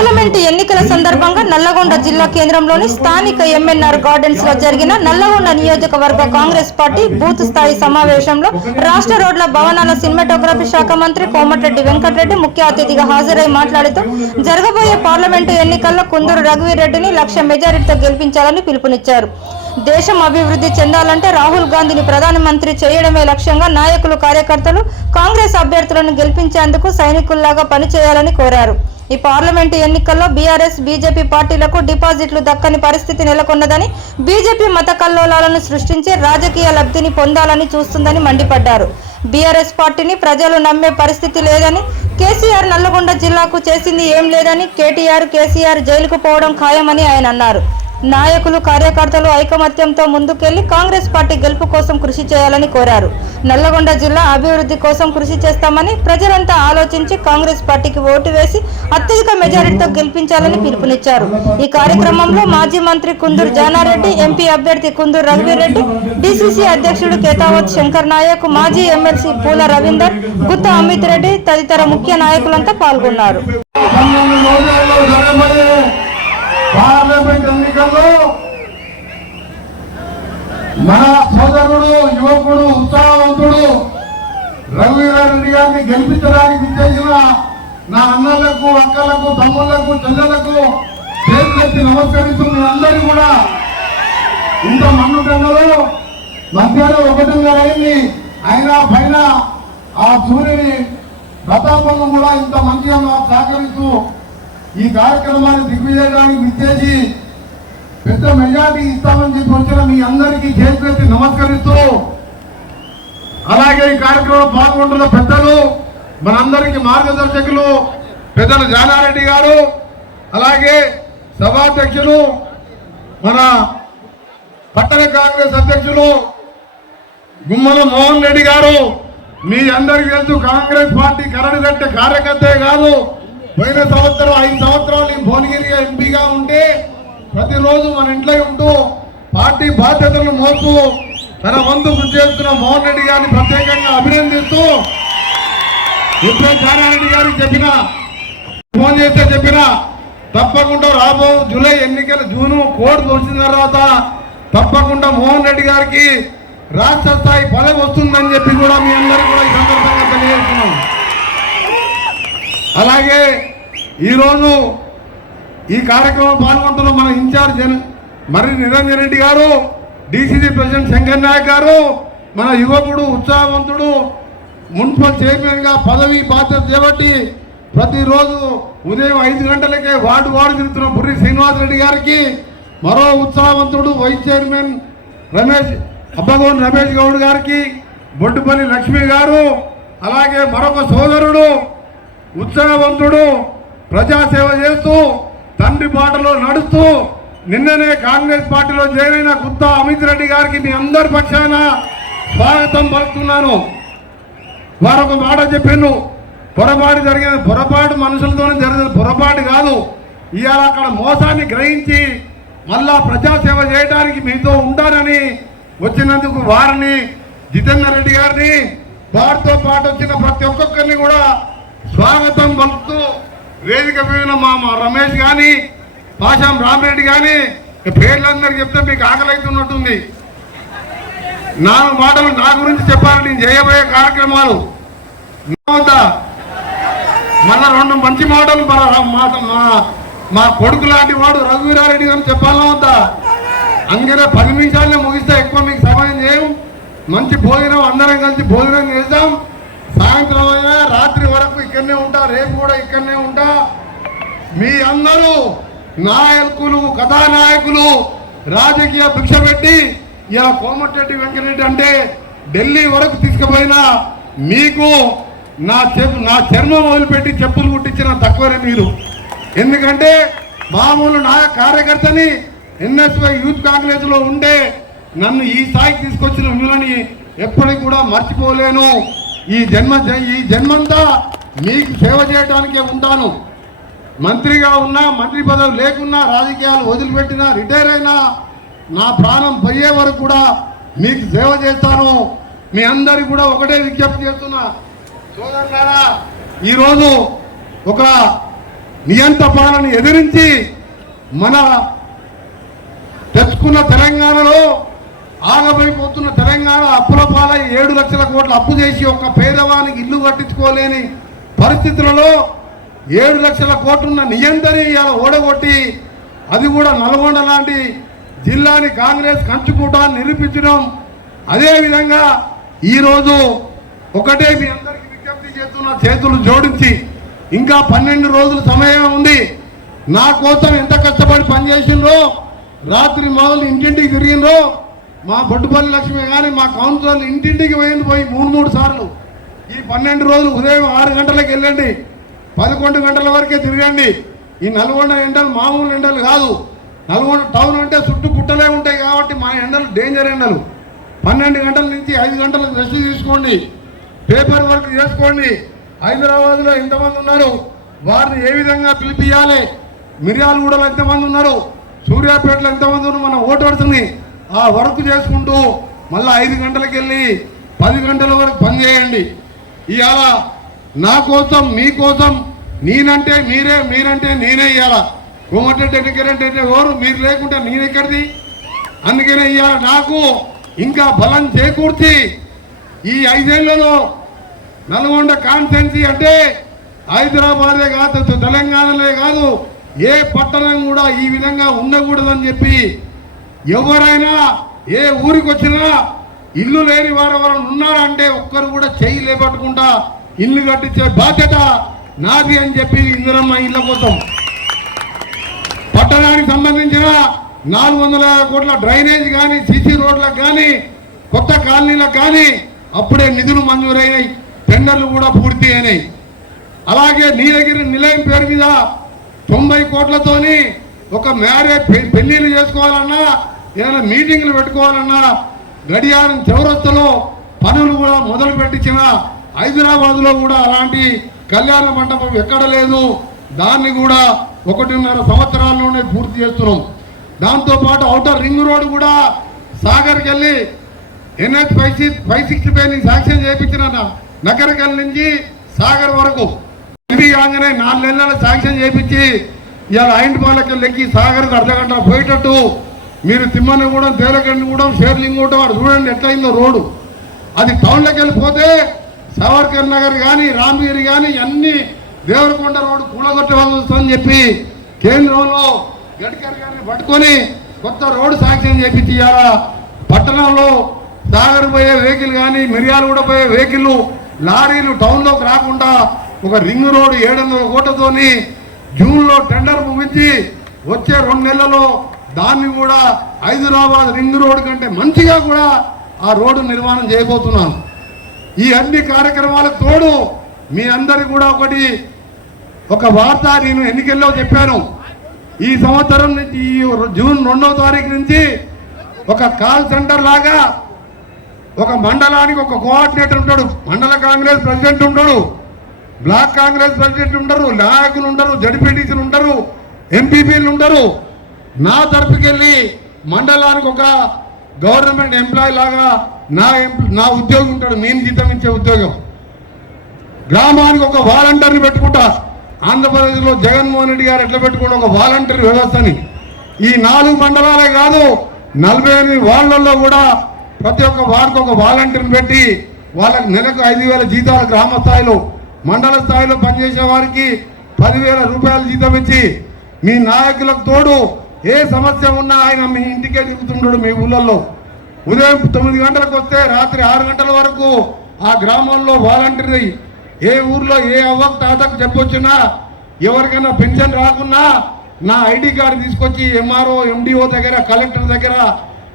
Parliament ఎన్నికల సందర్భంగా నల్లగొండ జిల్లా కేంద్రంలోని స్థానిక ఎంఎన్ఆర్ గార్డెన్స్ లో జరిగిన నల్లగొండ నియోజకవర్గ కాంగ్రెస్ పార్టీ బూత్ స్థాయి సమావేశంలో రాష్ట్ర రోడ్ల భవనాల సినిమాటోగ్రఫీ శాఖ మంత్రి కోమటిరెడ్డి వెంకటరెడ్డి ముఖ్య అతిథిగా హాజరై మాట్లాడుతూ జరగబోయే పార్లమెంటు ఎన్నికల్లో కుందూరు రఘువీరెడ్డిని లక్ష మెజారిటీతో గెలిపించాలని పిలుపునిచ్చారు. దేశం అభివృద్ధి చెందాలంటే రాహుల్ గాంధీని ప్రధానమంత్రి చేయడమే లక్ష్యంగా నాయకులు కార్యకర్తలు కాంగ్రెస్ అభ్యర్థులను గెలిపించేందుకు సైనికుల్లాగా పనిచేయాలని కోరారు. ఈ పార్లమెంటు ఎన్నికల్లో బీఆర్ఎస్ బీజేపీ పార్టీలకు డిపాజిట్లు దక్కని పరిస్థితి నెలకొన్నదని, బీజేపీ మత కల్లోలాలను సృష్టించి రాజకీయ లబ్ధిని పొందాలని చూస్తుందని మండిపడ్డారు. బీఆర్ఎస్ పార్టీని ప్రజలు నమ్మే పరిస్థితి లేదని, కేసీఆర్ నల్లగొండ జిల్లాకు చేసింది ఏం లేదని, కేసీఆర్ జైలుకు పోవడం ఖాయమని ఆయన అన్నారు. నాయకులు కార్యకర్తలు ఐకమత్యంతో ముందుకెళ్లి కాంగ్రెస్ పార్టీ గెలుపు కోసం కృషి చేయాలని కోరారు. నల్లగొండ జిల్లా అభివృద్ధి కోసం కృషి చేస్తామని, ప్రజలంతా ఆలోచించి కాంగ్రెస్ పార్టీకి ఓటు వేసి అత్యధిక మెజారిటీతో గెలిపించాలని పిలుపునిచ్చారు. ఈ కార్యక్రమంలో మాజీ మంత్రి కుందూరు జానారెడ్డి, ఎంపీ అభ్యర్థి కుందూరు రఘువీరెడ్డి, డీసీసీ అధ్యక్షుడు కేతావత్ శంకర్ నాయక్, మాజీ ఎమ్మెల్సీ పూల రవీందర్, గుత్త అమిత్ రెడ్డి తదితర ముఖ్య నాయకులంతా పాల్గొన్నారు. పార్లమెంట్ ఎన్నికల్లో మన సోదరుడు, యువకుడు, ఉత్సాహవంతుడు రఘువీరెడ్డి గారిని గెలిపించడానికి విచ్చేసిన నా అన్నలకు, అక్కలకు, తమ్ముళ్లకు, చెల్లెలకు చేతులెత్తి నమస్కరిస్తూ మీ అందరూ కూడా ఇంత మన్నుటంలో మధ్యాహ్నం 1:30 అయింది. అయినా పైన ఆ సూర్యుని ప్రతాపంలో కూడా ఇంత మంచిగా మాకు సహకరిస్తూ ఈ కార్యక్రమాన్ని దిగ్విజయానికి విచ్చేసి పెద్ద మెజార్టీ ఇస్తామని చెప్పి వచ్చిన మీ అందరికీ చేతులెత్తి నమస్కరిస్తూ, అలాగే ఈ కార్యక్రమంలో పాల్గొంటున్న పెద్దలు, మనందరికీ మార్గదర్శకులు పెద్దలు జానారెడ్డి గారు, అలాగే సభాధ్యక్షులు మన పట్టణ కాంగ్రెస్ అధ్యక్షులు గుమ్మల మోహన్ రెడ్డి గారు, మీ అందరికీ తెలుసు కాంగ్రెస్ పార్టీ కరడు కట్టే కార్యకర్తే కాదు, పోయిన సంవత్సరం 5 సంవత్సరాలు భువనగిరి ఎంపీగా ఉంటే ప్రతిరోజు మన ఇంట్లో ఉంటూ పార్టీ బాధ్యతలను మోస్తూ తన వంతు కృషి చేస్తున్న మోహన్ రెడ్డి గారిని ప్రత్యేకంగా అభినందిస్తూ, ఇప్పుడే జానారెడ్డి గారికి ఫోన్ చేస్తే చెప్పిన తప్పకుండా రాబో జూలై ఎన్నికల జూను కోడ్ వచ్చిన తర్వాత తప్పకుండా మోహన్ రెడ్డి గారికి రాష్ట్ర స్థాయి పదవి వస్తుందని చెప్పి కూడా మీ అందరికీ కూడా ఈ సందర్భంగా తెలియజేస్తున్నాం. అలాగే ఈరోజు ఈ కార్యక్రమం పాల్గొంటున్న మన ఇన్ఛార్జ్ మర్రి నిరంజన్ రెడ్డి గారు, డీసీసీ ప్రెసిడెంట్ శంకర్ నాయక్ గారు, మన యువకుడు, ఉత్సాహవంతుడు, మున్సిపల్ చైర్మన్గా పదవి బాధ్యత చేపట్టి ప్రతిరోజు ఉదయం 5 గంటలకే వార్డు తిరుగుతున్న బుర్రి శ్రీనివాసరెడ్డి గారికి, మరో ఉత్సాహవంతుడు వైస్ చైర్మన్ అబ్బగోని రమేష్ గౌడ్ గారికి, బొడ్డుపల్లి లక్ష్మి గారు, అలాగే మరొక సోదరుడు ఉత్సాహవంతుడు ప్రజాసేవ చేస్తూ తండ్రి బాటలో నడుస్తూ నిన్ననే కాంగ్రెస్ పార్టీలో చేరిన గుత్తా అమిత్ రెడ్డి గారికి మీ అందరి పక్షాన స్వాగతం పలుకుతున్నాను. వారు ఒక మాట చెప్పాను, పొరపాటు జరిగిన పొరపాటు మనుషులతోనే జరిగిన పొరపాటు కాదు. ఇవాళ అక్కడ మోసాన్ని గ్రహించి మళ్ళా ప్రజాసేవ చేయడానికి మీతో ఉంటానని వచ్చినందుకు వారిని, జితేందర్ రెడ్డి గారిని, వారితో పాటు వచ్చిన ప్రతి ఒక్కొక్కరిని కూడా స్వాగతం పలుకుతూ వేదిక మీద మా రమేష్ కానీ, పాషాం రామిరెడ్డి కానీ పేర్లందరికీ చెప్తే మీకు ఆకలి అవుతున్నట్టుంది. 4 మాటలు నా గురించి చెప్పాలి. నేను చేయబోయే కార్యక్రమాలు మన 2 మంచి మాటలు మా కొడుకు లాంటి వాడు రఘువీరెడ్డి గారిని చెప్పాలన్నా వద్దా? అందుకనే 10 నిమిషాలనే ముగిస్తే ఎక్కువ మీకు సమయం చేయం. మంచి భోజనం, అందరం కలిసి భోజనం చేద్దాం. సాయంత్రం అయినా రాత్రి వరకు ఇక్కడనే ఉంటా, రేపు కూడా ఇక్కడనే ఉంటా. మీ అందరూ నాయకులు, కథానాయకులు రాజకీయ భిక్ష పెట్టి ఇలా కోమటిరెడ్డి వెంకటరెడ్డి అంటే ఢిల్లీ వరకు తీసుకుపోయినా మీకు నా చర్మం వదిలిపెట్టి చెప్పులు కుట్టించిన తక్కువనే మీరు. ఎందుకంటే మామూలు నా కార్యకర్తని ఎన్ఎస్వై యూత్ కాంగ్రెస్లో ఉంటే నన్ను ఈ స్థాయికి తీసుకొచ్చిన మిమ్మల్ని ఎప్పటికి కూడా మర్చిపోలేను. ఈ జన్మంతా మీకు సేవ చేయడానికే ఉంటాను. మంత్రిగా ఉన్నా, మంత్రి పదవి లేకున్నా, రాజకీయాలు వదిలిపెట్టినా, రిటైర్ అయినా నా ప్రాణం పోయే వరకు కూడా మీకు సేవ చేస్తాను. మీ అందరికి కూడా ఒకటే విజ్ఞప్తి చేస్తున్నా, సోదరులారా, ఈరోజు ఒక నియంత పాలన ఎదిరించి మన తెచ్చుకున్న తెలంగాణలో ఆగమైపోతున్న తెలంగాణ అప్పుల పాలై 7 లక్షల కోట్ల అప్పు చేసి ఒక్క పేదవానికి ఇల్లు కట్టించుకోలేని పరిస్థితులలో 7 లక్షల కోట్లున్న నియంత్రణ ఇలా ఓడగొట్టి అది కూడా నల్గొండ లాంటి జిల్లాని కాంగ్రెస్ కంచుకూటాన్ని నిరూపించడం. అదేవిధంగా ఈరోజు ఒకటే మీ అందరికీ విజ్ఞప్తి చేస్తున్న, చేతులు జోడించి ఇంకా 12 రోజుల సమయం ఉంది. నా కోసం ఎంత కష్టపడి పనిచేసిండ్రో, రాత్రి మొదలు ఇంటింటికి తిరిగిండ్రో, మా బొడ్డుపల్లి లక్ష్మి కానీ మా కౌన్సిలర్లు ఇంటింటికి పోయి 3 సార్లు ఈ 12 రోజులు ఉదయం 6 గంటలకు వెళ్ళండి, 11 గంటల వరకే తిరగండి. ఈ నల్గొండ ఎండలు మామూలు ఎండలు కాదు. నల్గొండ టౌన్ అంటే చుట్టూ కుట్టలే ఉంటాయి కాబట్టి మా ఎండలు డేంజర్ ఎండలు. 12 గంటల నుంచి 5 గంటలకు రెస్ట్ తీసుకోండి, పేపర్ వర్క్ చేసుకోండి. హైదరాబాద్లో ఎంతమంది ఉన్నారు, వారిని ఏ విధంగా పిలిపియాలి, మిర్యాలగూడలో ఎంతమంది ఉన్నారు, సూర్యాపేటలో ఎంతమంది ఉన్నారు, మన ఓటర్స్ని ఆ వర్క్ చేసుకుంటూ మళ్ళీ 5 గంటలకు వెళ్ళి 10 గంటల వరకు పనిచేయండి. ఇవాళ నా కోసం మీకోసం నేనంటే మీరే, మీరంటే నేనే. ఇవాళ కోమటిరెడ్డి ఎన్నికలంటే ఎవరు, మీరు లేకుంటే నేనెక్కడిది. అందుకనే ఇవాళ నాకు ఇంకా బలం చేకూర్చి ఈ 5 ఏళ్లలో నల్గొండ కాన్స్టిట్యున్సీ అంటే హైదరాబాదే కాదు, తెలంగాణలే కాదు, ఏ పట్టణం కూడా ఈ విధంగా ఉండకూడదని చెప్పి ఎవరైనా ఏ ఊరికి వచ్చినా ఇల్లు లేని వారు ఎవరైనా ఉన్నారంటే ఒక్కరు కూడా చెయ్యి లేపట్టుకుంటా ఇల్లు కట్టించే బాధ్యత నాది అని చెప్పి ఇందిరమ్మ ఇళ్ళ కోసం పట్టణానికి సంబంధించిన 400 కోట్ల డ్రైనేజ్ కానీ, సీసీ రోడ్లకు కానీ, కొత్త కాలనీలకు కానీ అప్పుడే నిధులు మంజూరైనాయి, టెండర్లు కూడా పూర్తి అయినాయి. అలాగే నీలగిరి నిలయం పేరు మీద 90 కోట్లతోని ఒక మ్యారేజ్ పెళ్లిళ్ళు చేసుకోవాలన్నా, ఏదైనా మీటింగ్లు పెట్టుకోవాలన్నా గడియారం చౌరస్తలో పనులు కూడా మొదలు పెట్టించిన హైదరాబాద్లో కూడా అలాంటి కళ్యాణ మండపం ఎక్కడ లేదు. దాన్ని కూడా 1.5 సంవత్సరాల్లోనే పూర్తి చేస్తున్నాం. దాంతోపాటు ఔటర్ రింగ్ రోడ్ కూడా సాగర్కి వెళ్ళి NH 565 శాంక్షన్ చేయించిన నగరకల్ నుంచి సాగర్ వరకు ఎంపీ కాగానే 4 నెలల శాంక్షన్ చేయించి ఇవాళ ఐంటిపాలకి లెక్కి సాగర్కు అర్ధగంట పోయేటట్టు మీరు తిమ్మనగూడెం, తేలకండిగూడెం, షేర్లింగూడెం అటు చూడండి ఎట్లయిందో రోడ్డు. అది టౌన్లోకి వెళ్ళిపోతే సావర్కర్ నగర్ కానీ, రామగిరి కానీ అన్ని దేవరకొండ రోడ్డు కూలగొట్టవలసి వస్తుందని చెప్పి కేంద్రంలో గడ్కరీ గారిని పట్టుకొని కొత్త రోడ్డు శాంక్షన్ చేయించి ఇవాళ పట్టణంలో సాగర్ పోయే వెహికల్ కానీ, మిర్యాలగూడ పోయే వెహికల్ లారీలు టౌన్లోకి రాకుండా ఒక రింగ్ రోడ్డు 700 కోట్లతోని జూన్లో టెండర్ ముగించి వచ్చే 2 నెలల్లో దాన్ని కూడా హైదరాబాద్ రింగ్ రోడ్డు కంటే మంచిగా కూడా ఆ రోడ్డు నిర్మాణం చేయబోతున్నాను. ఈ అన్ని కార్యక్రమాలకు తోడు మీ అందరికి కూడా ఒక వార్త నేను ఎన్నికల్లో చెప్పాను. ఈ సంవత్సరం నుంచి ఈ జూన్ 2వ తారీఖు నుంచి ఒక కాల్ సెంటర్ లాగా ఒక మండలానికి ఒక కోఆర్డినేటర్ ఉంటాడు, మండల కాంగ్రెస్ ప్రెసిడెంట్ ఉంటాడు, బ్లాక్ కాంగ్రెస్ ప్రెసిడెంట్ ఉంటారు, నాయకులు ఉంటారు, జడ్పీటీసీలు ఉంటారు, ఎంపీపీలు ఉంటారు. నా తరపుకెళ్ళి మండలానికి ఒక గవర్నమెంట్ ఎంప్లాయీ లాగా నా ఉద్యోగం ఉంటాడు, నేను జీతం ఇచ్చే ఉద్యోగం. గ్రామానికి ఒక వాలంటీర్ని పెట్టుకుంటా. ఆంధ్రప్రదేశ్లో జగన్మోహన్ రెడ్డి గారు ఎట్లా పెట్టుకుంటే ఒక వాలంటీర్ వ్యవస్థని ఈ 4 మండలాలే కాదు 48 వార్డులలో కూడా ప్రతి ఒక్క వార్డుకు ఒక వాలంటీర్ని పెట్టి వాళ్ళకి నెలకు 5,000 జీతాలు గ్రామ స్థాయిలో, మండల స్థాయిలో పనిచేసే వారికి 10,000 రూపాయలు జీతం ఇచ్చి మీ నాయకులకు తోడు ఏ సమస్య ఉన్నా ఆయన మీ ఇంటికే తిరుగుతుంటాడు. మీ ఊళ్ళల్లో ఉదయం 9 గంటలకు వస్తే రాత్రి 6 గంటల వరకు ఆ గ్రామంలో వాలంటీర్ ఏ ఊర్లో ఏ అవ్వకు తాతకు చెప్పొచ్చినా ఎవరికైనా పెన్షన్ రాకున్నా నా ఐడి కార్డు తీసుకొచ్చి ఎంఆర్ఓ, ఎండిఓ దగ్గర, కలెక్టర్ దగ్గర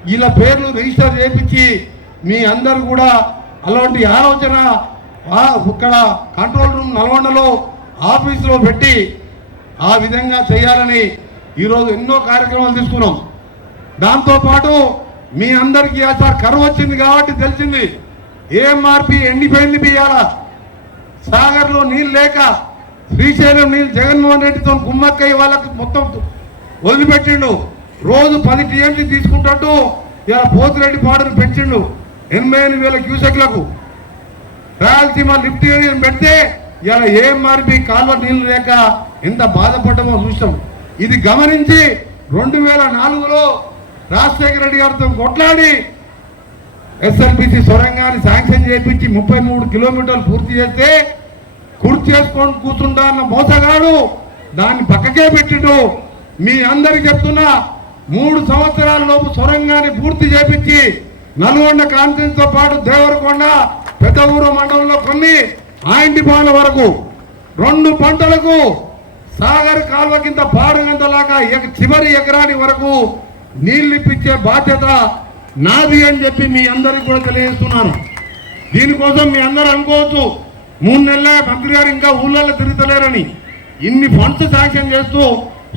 వీళ్ళ పేర్లు రిజిస్టర్ చేయించి మీ అందరు కూడా అలాంటి ఆలోచన ఇక్కడ కంట్రోల్ రూమ్ నల్గొండలో ఆఫీసులో పెట్టి ఆ విధంగా చేయాలని ఈరోజు ఎన్నో కార్యక్రమాలు తీసుకున్నాం. దాంతోపాటు మీ అందరికీ సార్ కరువు వచ్చింది కాబట్టి తెలిసింది ఏఎంఆర్పి ఎండిపోయింది బియ్యాల. సాగర్లో నీళ్ళు లేక శ్రీశైలం నీళ్ళు జగన్మోహన్ రెడ్డితో కుమ్మక్కయ్య వాళ్ళకు మొత్తం వదిలిపెట్టిండు. రోజు 10 టీఎంసీ తీసుకుంటూ ఇలా పోతిరెడ్డి పాడును పెంచిండు 88,000 క్యూసెక్లకు. రాయలసీమ లిఫ్ట్ ఏరియా పెడితే ఇలా ఏఎంఆర్పి కాలువ నీళ్ళు లేక ఎంత బాధపడ్డామో చూసాం. ఇది గమనించి 2004లో రాజశేఖర రెడ్డి గారితో కొట్లాడి ఎస్ఎల్బిసి సొరంగాన్ని శాంక్షన్ చేయించి 33 కిలోమీటర్లు పూర్తి చేస్తే కుర్చీ చేసుకొని కూర్చుంటా అన్న మోసగాడు దాన్ని పక్కకే పెట్టిండు. మీ అందరికి చెప్తున్నా 3 సంవత్సరాల లోపు సొరంగాన్ని పూర్తి చేపించి నల్గొండ కాన్ఫరెన్స్ తో పాటు దేవరకొండ పెద్ద ఊరు మండలంలో కొన్ని ఆయింటిపాల వరకు 2 పంటలకు సాగర్ కాల్వ కింద పాడుగంతలాగా చివరి ఎకరాని వరకు నీళ్లు ఇప్పించే బాధ్యత నాది అని చెప్పి మీ అందరికి కూడా తెలియజేస్తున్నాను. దీనికోసం మీ అందరూ అనుకోవచ్చు 3 నెలల మంత్రి గారు ఇంకా ఊళ్ళల్లో తిరుగుతలేరని. ఇన్ని ఫండ్స్ శాంక్షన్ చేస్తూ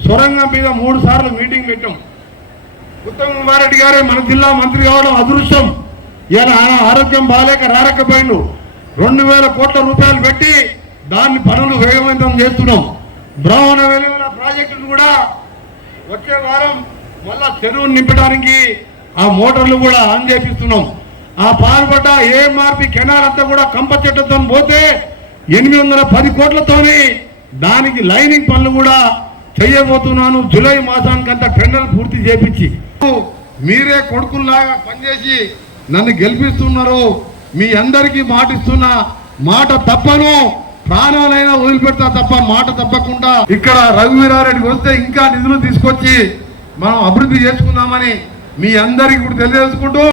సొరంగం మీద 3 సార్లు మీటింగ్ పెట్టాం. ఉత్తమ్ కుమార్ రెడ్డి గారే మన జిల్లా మంత్రి కావడం అదృష్టం. ఇలా ఆరోగ్యం బాగాలేక రారకపోయిండు. 2000 కోట్ల రూపాయలు పెట్టి దాన్ని పనులు వేగవంతం చేస్తున్నాం. బ్రాహ్మణ వెలుగుల ప్రాజెక్టును కూడా వచ్చే వారం మళ్ళా చెరువును నింపడానికి ఆ మోటార్లు కూడా ఆన్ చేపిస్తున్నాం. ఆ పాల్పడ్డ ఏఎంఆర్పి కెనాల్ అంతా కూడా కంప చెట్టుతో పోతే 810 కోట్లతోని దానికి లైనింగ్ పనులు కూడా చేయబోతున్నాను. జూలై మాసానికంతా టెండర్ పూర్తి చేపించి మీరే కొడుకుల్లాగా పనిచేసి నన్ను గెలిపిస్తున్నారు. మీ అందరికీ మాటిస్తున్నా, మాట తప్పను, ప్రాణాలైనా వదిలిపెడతా తప్ప మాట తప్పకుండా. ఇక్కడ రఘువీరారెడ్డికి వస్తే ఇంకా నిధులు తీసుకొచ్చి మనం అభివృద్ధి చేసుకుందామని మీ అందరికీ కూడా తెలియజేసుకుంటూ